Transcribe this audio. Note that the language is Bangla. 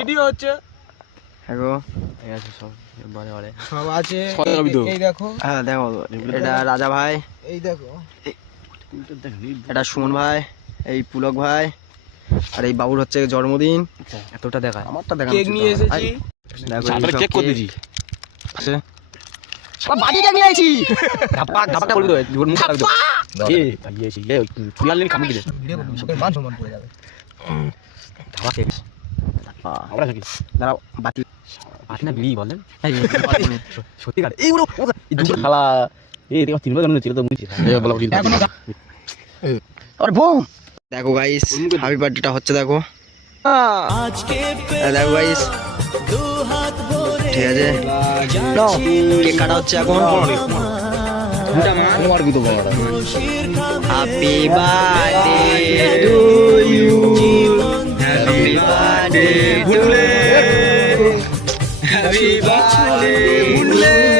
ভিডিও হচ্ছে সব আছে। এই দেখো, হ্যাঁ দেখো, এটা রাজা ভাই, এই দেখো, এটা সুমন ভাই, এই পুলক ভাই, আর এই বাবুর হচ্ছে জন্মদিন। এতটা দেখায়, আমারটা দেখা কেক নিয়ে এসেছি। দেখো কেক করে দিয়েছি। বাড়ি কেক নিয়ে আইছি। ধাপা ধাপা করে দাও, দুপুর মুখ লাগবে। এ ভাই এসে এ চুয়াল নিন কামড়ে দিলে ভিডিও করব, সবাই মান সম্মান পড়ে যাবে। ধাপা কেক। আমরা থাকি দাঁড়াও, বাতি বাতি না বিড়ি বলেন। সত্যি কাটে এইগুলো এই দুটো খালা। এই দেখো তিনবার জানো ছিল তো মুছি। এই বলা উচিত আর বুম। দেখো গাইস, হ্যাপি বার্থডেটা হচ্ছে দেখো। দেখো গাইস, ঠিক আছে, কেক কাটা হচ্ছে এখন। Happy birthday to you, happy birthday to you, happy birthday.